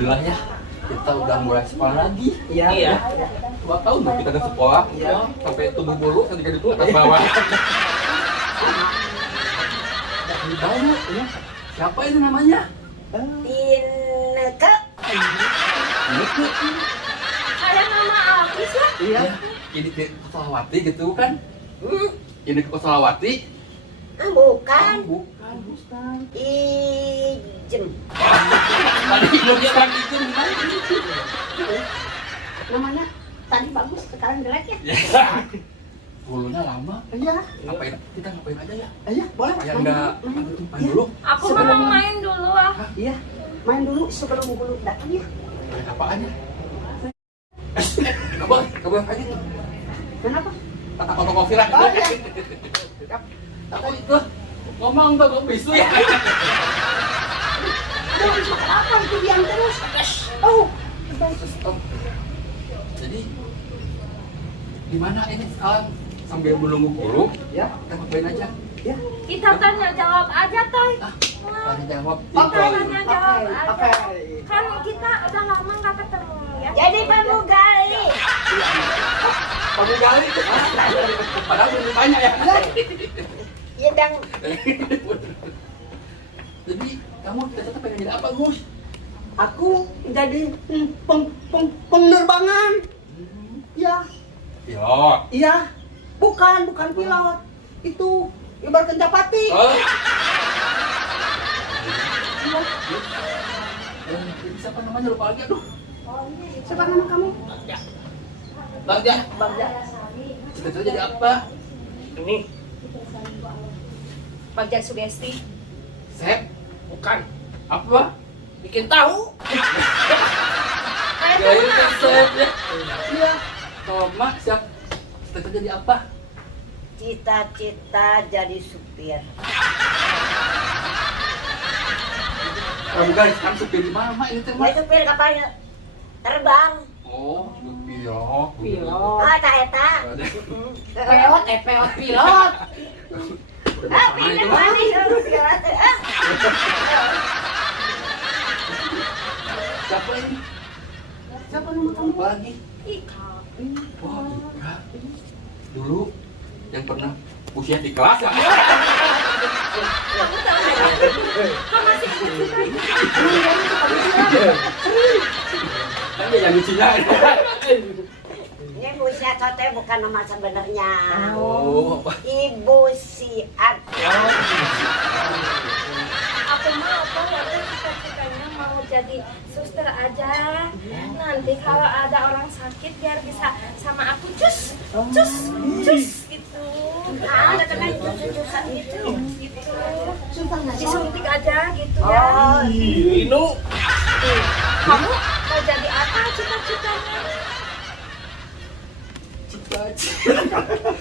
Alhamdulillah ya, kita udah mulai sekolah lagi. Iya. 2 tahun loh kita ke sekolah, Iya. sampai tumbuh bulu ketika itu atas bawah. Dari tahu ya, siapa itu namanya? Inneke. Inneke. Kayak nama Alkis lah. Iya. Ini ke Kosolawati gitu kan? Ini ke Kosolawati. Bukan. Bukan. Ijem. Tadi dia bang itu gimana? Namanya tadi bagus, sekarang jelek ya? Bulunya lama. Iya. Ngapain? Kita ngapain aja ya? Iya, boleh. Kayak enggak main dulu. Aku mau main dulu ah. Iya. Main dulu sebelum bulu datang ya. Main apaan ya? Kamu aja. Kenapa? Kata fotokopi lah. Oh, iya. Aku itu ngomong tuh gue bisu ya. Apa itu diam terus? Oh. Jadi gimana ini sekarang sambil menunggu guru ya kita ngapain aja Ya. Kita tanya jawab aja Toy. tanya jawab Kita tanya jawab Oke. aja. Kan kita udah lama nggak ketemu ya. Jadi pramugari. kamu gali padahal belum ditanya ya. Ya dang. Jadi kamu ternyata pengen jadi apa Gus? Aku jadi penerbangan. Ya. Pilot. Iya. Bukan pilot. Itu ibarat kencapati. Oh. Siapa namanya lupa lagi aduh. Siapa nama kamu? Bagja. Bagja. Cita-cita jadi apa? Ini Bagja Sugesti. Sep. bukan Apa? bikin tahu. Kayak Ya itu temen Sep ya. Iya. Kalau Mak siap cita-cita jadi apa? Cita-cita jadi supir. Kamu guys kan supir di mana Mak ini teh Ya Mak? supir kapal terbang. Oh, pilot. Pilot. Ah, tak eta. Peot pilot. Ah, pindah mana suruh pilot. Ah. Siapa ini? Siapa nama kamu? Apa lagi? Ika. Wah, Ika. Dulu yang pernah usia di kelas ya. Kamu tahu nggak? Kamu masih ingat juga? Kan dia yang lucunya. Ini Bu Siat teh bukan nama sebenarnya. Oh, apa? Ibu Siat. Aku mau apa waktu cita-citanya mau jadi suster aja. Nanti kalau ada orang sakit biar bisa sama aku cus gitu. Ah, ada kan cucu-cucuan gitu. Gitu. Sumpah nggak sih? Disuntik aja gitu ya. Oh, Inu Kamu mau jadi apa cita-citanya?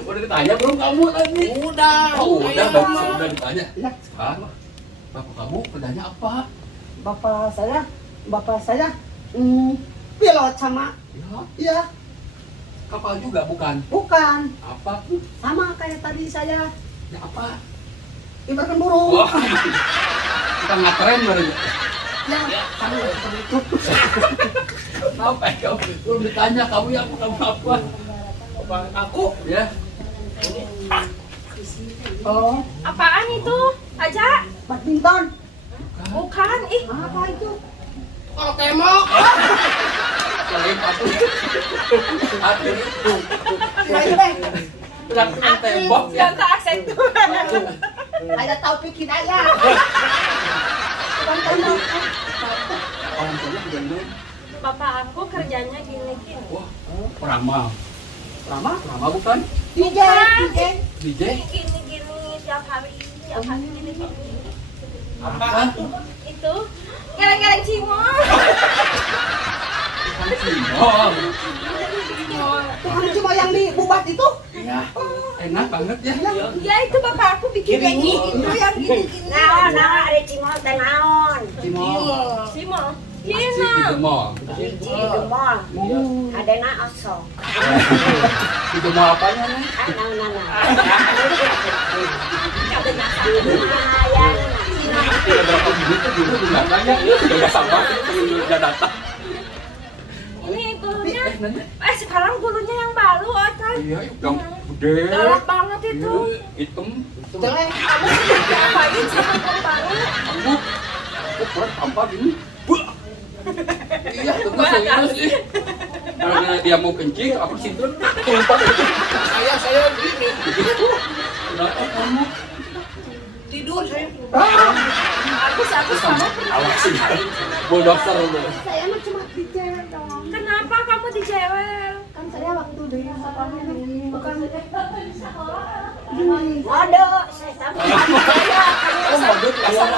Udah ditanya belum kamu tadi? udah. Oh, udah Ayo, bagus, Ma. udah ditanya. Ya. Sekarang bapak kamu kerjanya apa? bapak saya pilot sama. Ya, Iya, kapal juga bukan? bukan. Apa? Sama kayak tadi saya Ya apa? ibaratkan burung. Wah, kita ngatren baru. Ya, sama seperti itu. Apa ya kamu? Belum ditanya kamu ya apa kamu apa? Aku Ya. Oh, Apaan itu? Aja? badminton. Bukan, ih. Apa itu? kalau tembok. Kalian patuh. Hati itu. Kirain teh, Tidak tembok ya. Yang tak aksentur. ada Taufik Hidayat. Bukan tembok. Orang tuanya gimana? Bapak aku kerjanya gini-gini. Wah, peramal. Peramal bukan? DJ. DJ? Gini-gini tiap hari gini-gini. Apa? Itu geleng-geleng cimol. Bukan Cimol. Tukang cuma yang di bubat itu. Iya, enak banget ya. Ya itu bapak aku bikin kayak Gini. gitu yang gini-gini. Naon, ada cimol teh naon. Cimol. Cimol. Asik di Cimol. Demol. Hiji di mall. Adena osok. Di Demol apanya nih? Ah, naon. Kabeh nyasar. Lumayan. Ada berapa menit tuh Dulu gunakannya udah sabar, udah datang. Ini bulunya. Nanya. Sekarang bulunya yang baru, Otan. Iya, yang gede. Galak banget itu. Iya, hitam. Jelek. Kamu sih diapain sama yang baru? Ambuk. Kok berat tampak ini? Buah. Iya, tentu serius sih. Karena dia mau kencing, aku sinten. Tumpah itu. Saya begini. Begitu. Kenapa kamu? Tidur saya. Aku sama. Awasin. Bulldozer lu. Saya mah cuma dicewek dong. Kenapa kamu dijewel? Kan saya waktu di sekolah ini bukan Waduh, saya sama saya. Oh, modut kasar.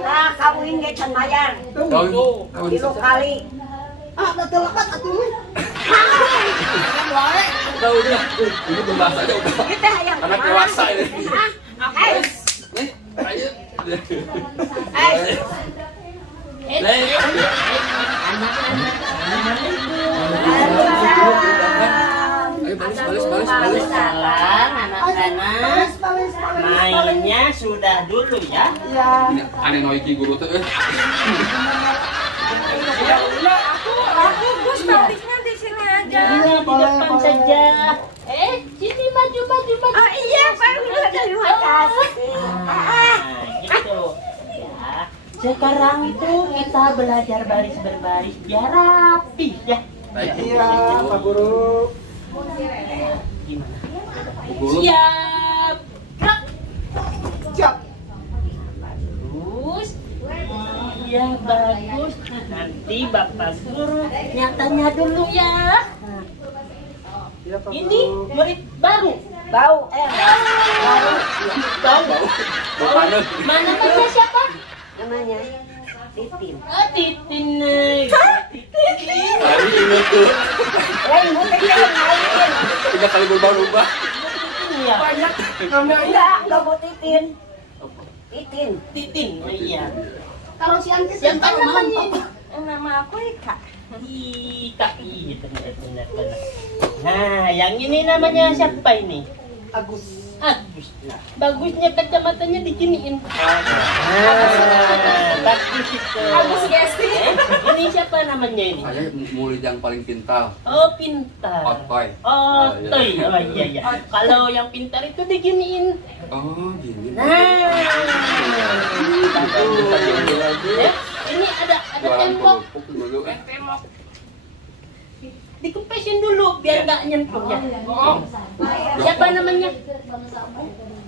Nah, kawin ge can bayar. Kau 3 kali. ah betul lekat atuh. Tahu dia. Ini pembahasannya udah. Kita hayang Anak dewasa ini. Hei, Nih, ayo. hei. Ayo balis. Salam anak-anak. Balis. Mainnya sudah dulu ya. Ya. Ini aneh noiki guru tuh. Aku Gus baliknya di sini aja. Iya, di depan saja. Sini maju. Oh iya, Pak. Terima kasih. Nah, gitu. Ya. Sekarang itu kita belajar baris berbaris biar rapi ya. Baik, Iya, Pak Guru. Gimana? guru. Siap. Gerak. Siap. Bagus. Iya bagus. Nanti Bapak Guru nyatanya dulu ya. Nah, Iya, Pak ini Guru. murid baru. Bau, Tahu? Bau panas. Mana namanya siapa? namanya Titin. Titin. Titin. Tadi ingat tuh. Lain bukan yang lain. 3 kali berubah-ubah. Ya. Banyak namanya. Enggak mau Titin. Titin. Titin. Oh, iya. Kalau si Antis Siapa namanya? Nama aku Ika. Ika. Iya benar. Nah, yang ini namanya siapa ini? Agus. Agus. Bagusnya kacamatanya diginiin. Bagus itu. Agus Gesti. Ini siapa namanya ini? Saya murid yang paling pintar. Oh, pintar. Otoy. Otoy. Oh iya. Kalau yang pintar itu diginiin. Oh, gini. Nah. Ya, ini ada tembok. Dulu. Tembok. Dikempesin dulu biar nggak nyentuh ya. Oh, Siapa namanya?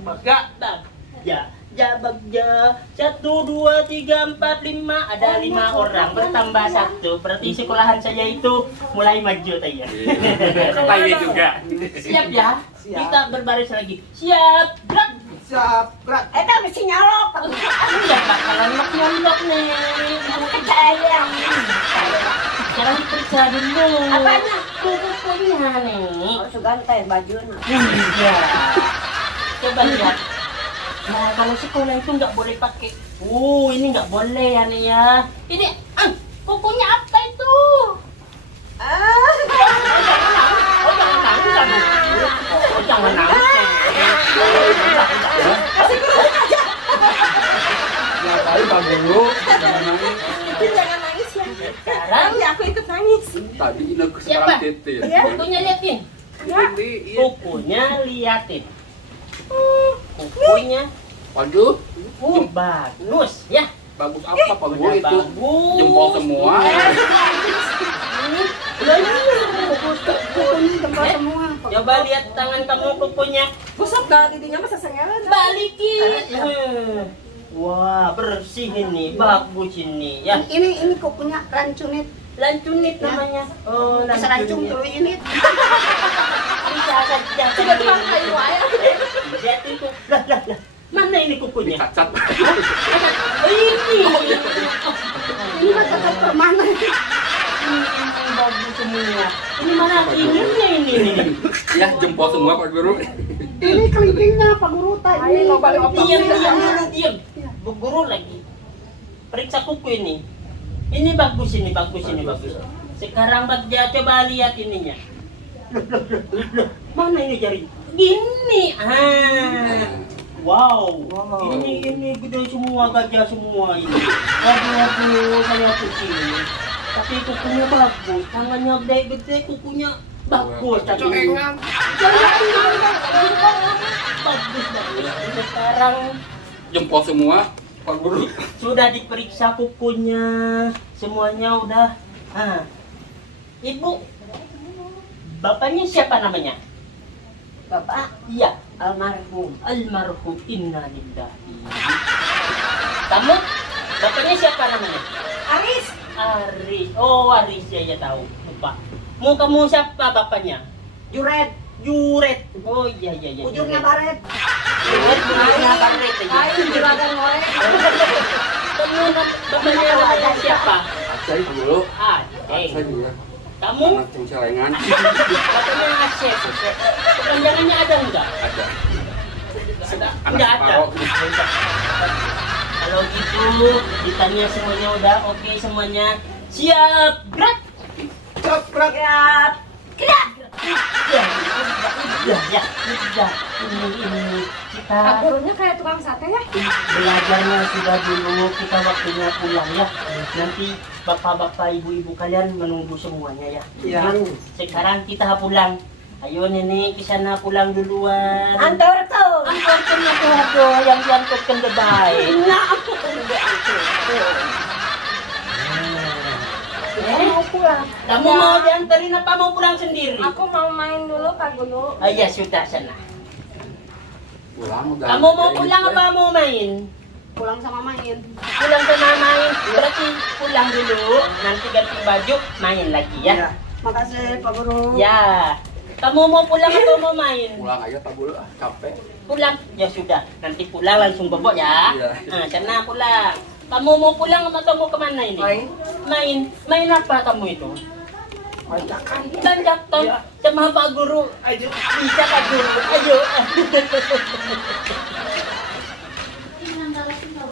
Bagak. Bagja. Bagja. 1, 2, 3, 4, 5. Ada 5 orang bertambah 1. Berarti sekolahan saya itu mulai maju tadi ya. Saya juga. Siap ya? Siap. Kita berbaris lagi. Siap. Gerak. Siap. Gerak. Eta mesti nyalok. Udah bakalan nyolok nih. Sayang. Sekarang diperiksa dulu. Apanya? Kukunya nih. Oh, sugan teh bajuna. Iya. Coba lihat. Nah, kalau sekolah itu nggak boleh pakai. Ini nggak boleh ya nih ya. Ini, kukunya apa itu? Oh, jangan nangis kamu. Oh, jangan nangis. Ya, tadi Pak Guru. Jangan nangis. Jangan nangis ya. Sekarang Nanti aku ikut nangis. Tadi ini siapa? sekarang titik. Kukunya liatin. Ini, Kukunya liatin. Kukunya. waduh, Bagus ya. bagus apa Pak Guru Udah itu? bagus. Jempol semua. Kukunya jempol semua. Coba lihat tangan kamu kukunya. Pusat dah didinya masa sengaran. Balikin. Wah, bersih ini, bagus ini ya. Ini kukunya rancunit. Lancunit namanya. Oh, Bisa rancung tuh ini. Bisa saja. Coba tukang kayu aja. Lihat itu. Lah. Mana ini kukunya? Dicacat. Oh, ini. Ini mah tetap permanen. Ini bagus semua. Ini mana ininya ini nih? Ya, jempol semua Pak Guru. Ini kelingkingnya Pak Guru tadi. Ayo, mau balik otak. Diam. Bu Guru lagi. Periksa kuku ini. Ini bagus. Sekarang Bagja coba lihat ininya. Loh. Mana ini jari? Gini. Wow. Ini gede semua, gajah semua ini. Aduh, saya kecil. Tapi kukunya bagus, tangannya gede-gede, kukunya bagus. Tapi Coengan. bagus. Sekarang Jempol semua, Pak Guru. sudah diperiksa kukunya, semuanya udah. Ibu, bapaknya siapa namanya? Bapak Iya, almarhum. almarhum, innalillahi. Kamu, bapaknya siapa namanya? Aris. Aris. Oh, Aris, ya tahu. Lupa. Mau kamu siapa bapaknya? Juret. Juret. Oh iya. Ujungnya baret. Juret, ujungnya baret aja. Ayo juragan ngorek. Kamu bapaknya namanya siapa? Acai Pak Guru. Aceh. Acai juga. Kamu Anak cengcelengan. bapaknya Aceh. Kepanjangannya ada enggak? Ada. Anak Enggak ada. separuh. Kalau gitu ditanya semuanya udah oke semuanya. Siap, gerak. Caprak. Siap. Ya. Ini kita Pak gurunya kayak tukang sate ya? belajarnya sudah dulu, kita waktunya pulang ya. Nanti bapak-bapak, ibu-ibu kalian menunggu semuanya ya. Ya. Sekarang kita pulang. Ayo nenek ke sana pulang duluan. Antor tuh. Angkotkan aku aduh yang diangkutkan baik. Nah, aku udah antor. Mau pulang. Kamu mau diantarin apa mau pulang sendiri? Aku mau main dulu Pak Guru. Oh iya sudah sana. Pulang udah. Kamu mau pulang apa mau main? Pulang sama main. Pulang sama main. Berarti pulang dulu. Nanti ganti baju main lagi ya. Ya. Makasih Pak Guru. Ya. Kamu mau pulang atau mau main? Pulang aja Pak Guru, capek. Pulang. Ya sudah. Nanti pulang langsung bobok ya. Iya. Nah, sana pulang. Kamu mau pulang atau mau kemana ini? Main. Main. Main apa kamu itu? Tanjakan. Tanjakan Iya. sama Pak Guru. Ayo. Bisa Pak Guru. Ayo.